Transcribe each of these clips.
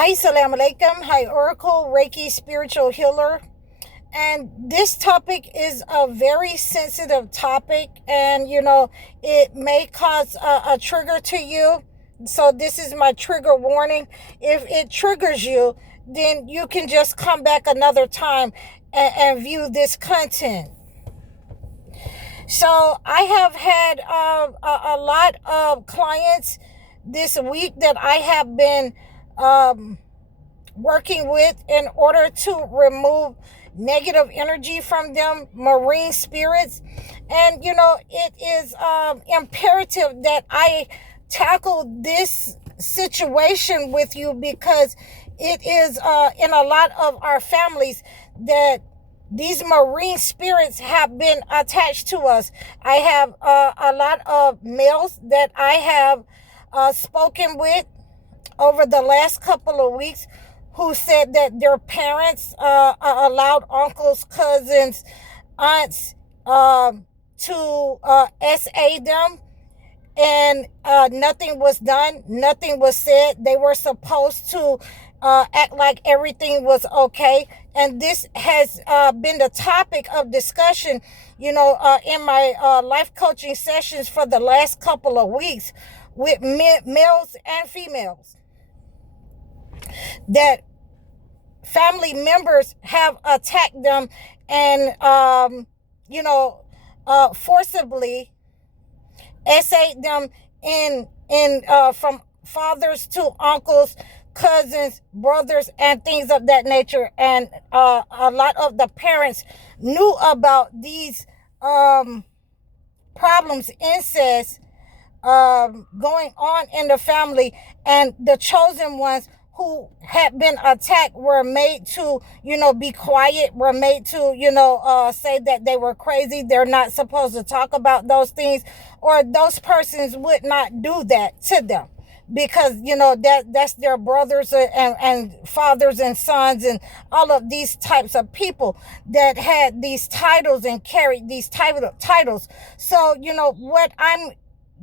Assalamu alaikum. Hi, Oracle, Reiki, spiritual healer. And this topic is a very sensitive topic, and it may cause a trigger to you. So, this is my trigger warning. If it triggers you, then you can just come back another time and view this content. So, I have had a lot of clients this week that I have been working with in order to remove negative energy from them, marine spirits. And it is imperative that I tackle this situation with you, because it is in a lot of our families that these marine spirits have been attached to us. I have a lot of males that I have spoken with over the last couple of weeks who said that their parents allowed uncles, cousins, aunts to SA them, and nothing was done, nothing was said. They were supposed to act like everything was okay. And this has been the topic of discussion, in my life coaching sessions for the last couple of weeks with males and females, that family members have attacked them and forcibly essayed them in from fathers to uncles, cousins, brothers, and things of that nature. And a lot of the parents knew about these problems, incest, going on in the family, and the chosen ones who had been attacked were made to, be quiet, were made to, say that they were crazy. They're not supposed to talk about those things, or those persons would not do that to them, because, that's their brothers and fathers and sons and all of these types of people that had these titles and carried these titles. So, what I'm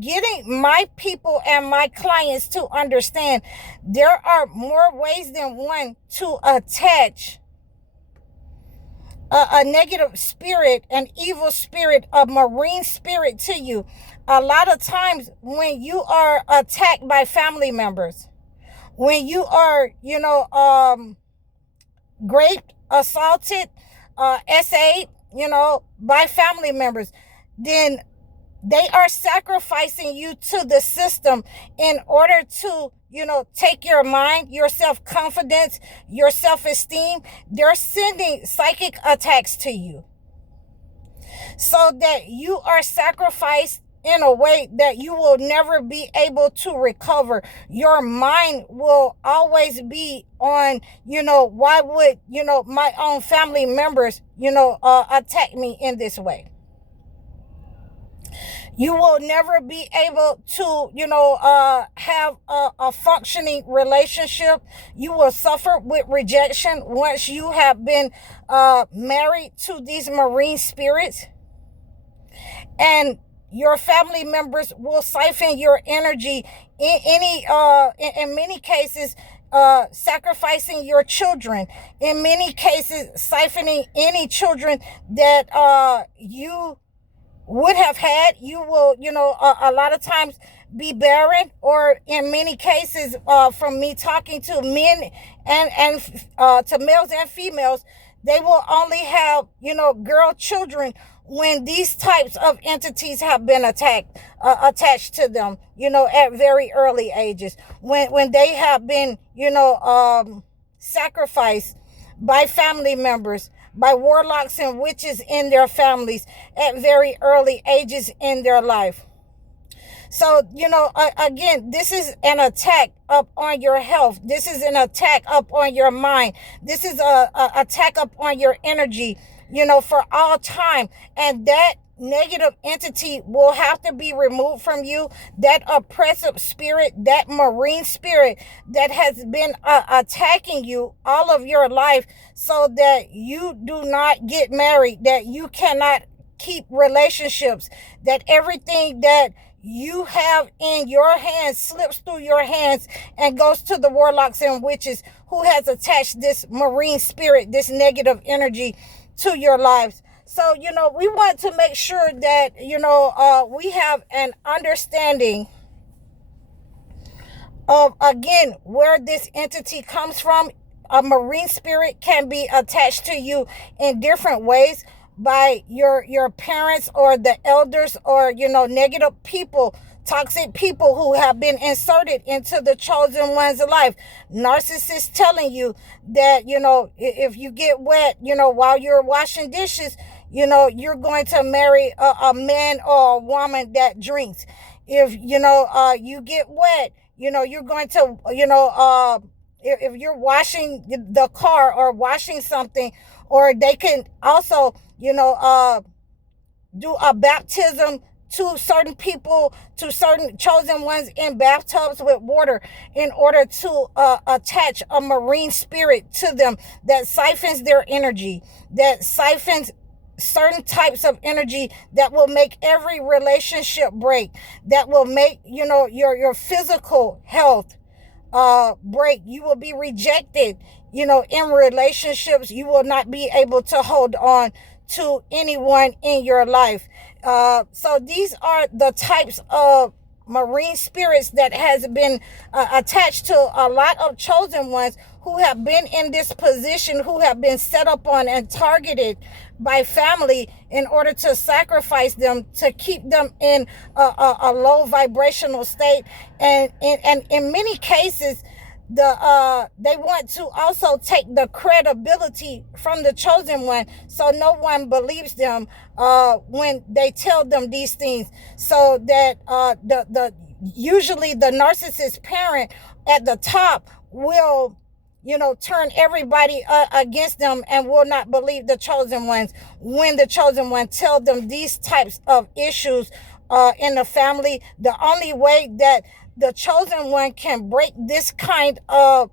getting my people and my clients to understand, there are more ways than one to attach a negative spirit, an evil spirit, a marine spirit to you. A lot of times when you are attacked by family members, when you are, raped, assaulted, SA'd, by family members, then they are sacrificing you to the system in order to, take your mind, your self-confidence, your self-esteem. They're sending psychic attacks to you so that you are sacrificed in a way that you will never be able to recover. Your mind will always be on, why would, my own family members, attack me in this way? You will never be able to, have a functioning relationship. You will suffer with rejection once you have been married to these marine spirits. And your family members will siphon your energy in many cases, sacrificing your children. In many cases, siphoning any children that you would have had. You will, a lot of times be barren, or in many cases, from me talking to men and to males and females, they will only have, girl children when these types of entities have been attached to them, at very early ages, when they have been, sacrificed by family members, by warlocks and witches in their families at very early ages in their life. So, again, this is an attack up on your health. This is an attack up on your mind. This is a attack up on your energy, for all time. And that negative entity will have to be removed from you. That oppressive spirit, that marine spirit that has been attacking you all of your life, so that you do not get married, that you cannot keep relationships, that everything that you have in your hands slips through your hands and goes to the warlocks and witches who has attached this marine spirit, this negative energy to your lives. So, we want to make sure that, we have an understanding of, again, where this entity comes from. A marine spirit can be attached to you in different ways by your parents or the elders, or negative people, toxic people who have been inserted into the chosen one's life. Narcissists telling you that if you get wet while you're washing dishes, you're going to marry a man or a woman that drinks. If you get wet, you're going to if you're washing the car or washing something. Or they can also do a baptism to certain people, to certain chosen ones, in bathtubs with water, in order to attach a marine spirit to them that siphons their energy, that siphons certain types of energy, that will make every relationship break, that will make your physical health break. You will be rejected in relationships. You will not be able to hold on to anyone in your life. So these are the types of marine spirits that has been attached to a lot of chosen ones who have been in this position, who have been set up on and targeted by family in order to sacrifice them, to keep them in a low vibrational state. And in many cases, they want to also take the credibility from the chosen one, so no one believes them when they tell them these things, so that usually the narcissist parent at the top will turn everybody against them and will not believe the chosen ones when the chosen one tell them these types of issues in the family. The only way that the chosen one can break this kind of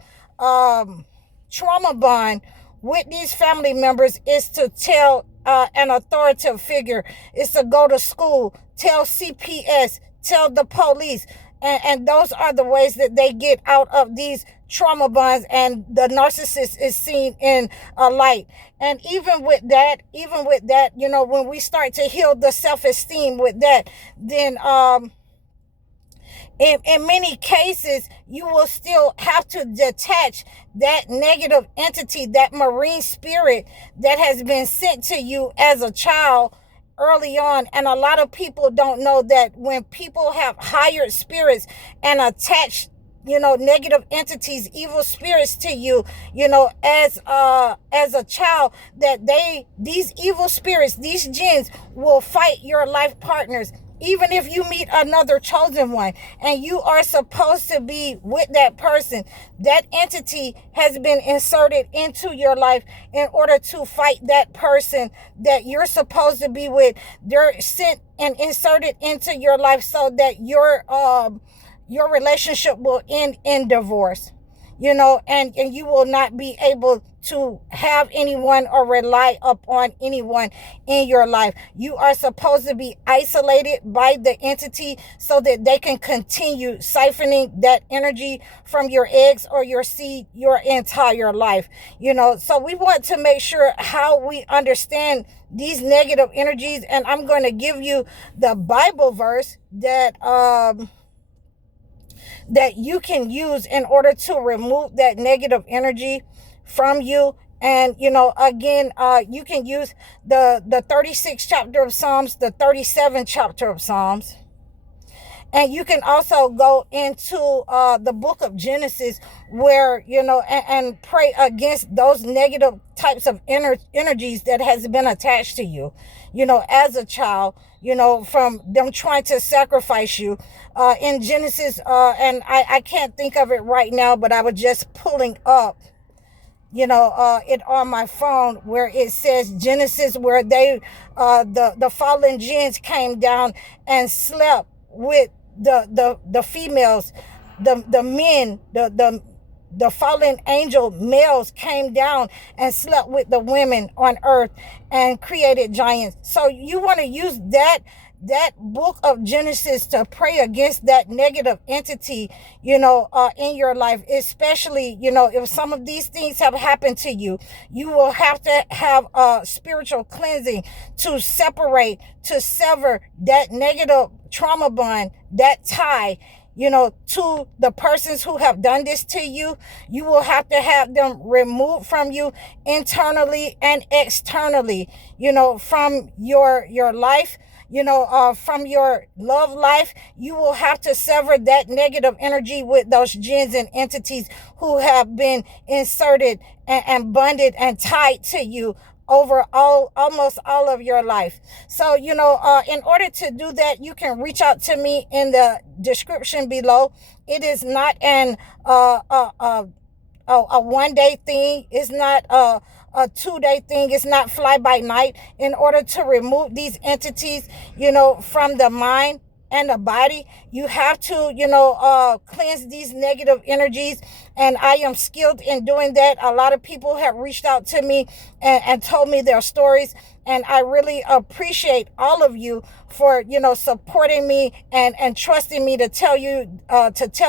trauma bond with these family members is to tell an authoritative figure, is to go to school, tell CPS, tell the police. And those are the ways that they get out of these trauma bonds, and the narcissist is seen in a light. And even with that, when we start to heal the self-esteem with that, then in many cases, you will still have to detach that negative entity, that marine spirit that has been sent to you as a child early on. And a lot of people don't know that when people have hired spirits and attach negative entities, evil spirits to you, as a child, that these evil spirits, these jinns, will fight your life partners. Even if you meet another chosen one and you are supposed to be with that person, that entity has been inserted into your life in order to fight that person that you're supposed to be with. They're sent and inserted into your life so that your relationship will end in divorce, and you will not be able to have anyone or rely upon anyone in your life. You are supposed to be isolated by the entity so that they can continue siphoning that energy from your eggs or your seed your entire life. So we want to make sure how we understand these negative energies. And I'm going to give you the Bible verse that you can use in order to remove that negative energy from you. And again, you can use the 36th chapter of Psalms, the 37th chapter of Psalms, and you can also go into the book of Genesis, where and pray against those negative types of energies that has been attached to you as a child, from them trying to sacrifice you. In Genesis, and I can't think of it right now, but I was just pulling up it on my phone, where it says Genesis, where they the fallen jinns came down and slept with the females, the men, the fallen angel males came down and slept with the women on earth and created giants. So you want to use that that book of Genesis to pray against that negative entity, in your life, especially, if some of these things have happened to you, you will have to have a spiritual cleansing to sever that negative trauma bond, that tie, to the persons who have done this to you. You will have to have them removed from you internally and externally, from your life, from your love life. You will have to sever that negative energy with those jinns and entities who have been inserted and bonded and tied to you over almost all of your life. So, in order to do that, you can reach out to me in the description below. It is not a 1-day thing. It's not a 2-day thing. It's not fly by night. In order to remove these entities, from the mind and the body, you have to, cleanse these negative energies. And I am skilled in doing that. A lot of people have reached out to me and told me their stories. And I really appreciate all of you for, supporting me and trusting me to tell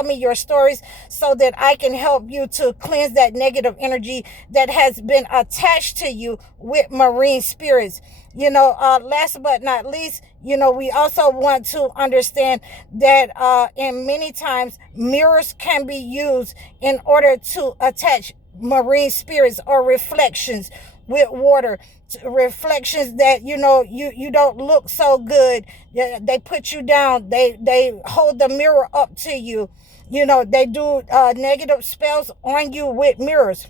me your stories so that I can help you to cleanse that negative energy that has been attached to you with marine spirits. Last but not least, we also want to understand that in many times mirrors can be used in order to attach marine spirits or reflections with water, reflections that you don't look so good. They put you down. They hold the mirror up to you. They do negative spells on you with mirrors.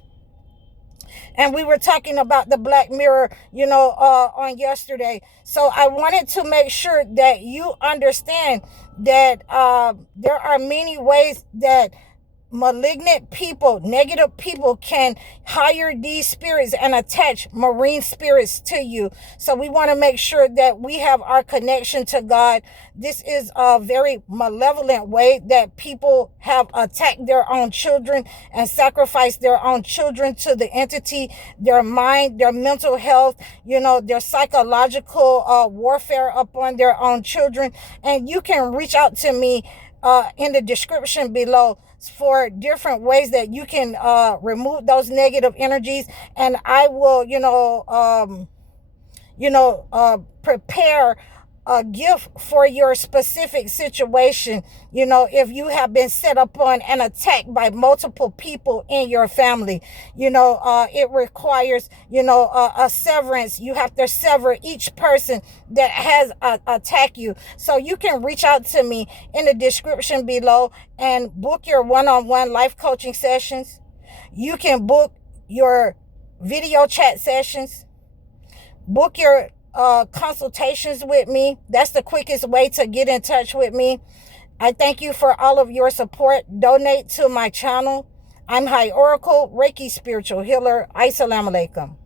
And we were talking about the black mirror, on yesterday. So I wanted to make sure that you understand that there are many ways that malignant people, negative people can hire these spirits and attach marine spirits to you. So we want to make sure that we have our connection to God. This is a very malevolent way that people have attacked their own children and sacrificed their own children to the entity, their mind, their mental health, their psychological warfare upon their own children. And you can reach out to me in the description below for different ways that you can remove those negative energies. And I will, prepare a gift for your specific situation. If you have been set upon and attacked by multiple people in your family, it requires, a severance. You have to sever each person that has attacked you. So you can reach out to me in the description below and book your one-on-one life coaching sessions. You can book your video chat sessions, book your consultations with me. That's the quickest way to get in touch with me. I thank you for all of your support. Donate to my channel. I'm High Oracle, Reiki Spiritual Healer. Assalamu alaikum.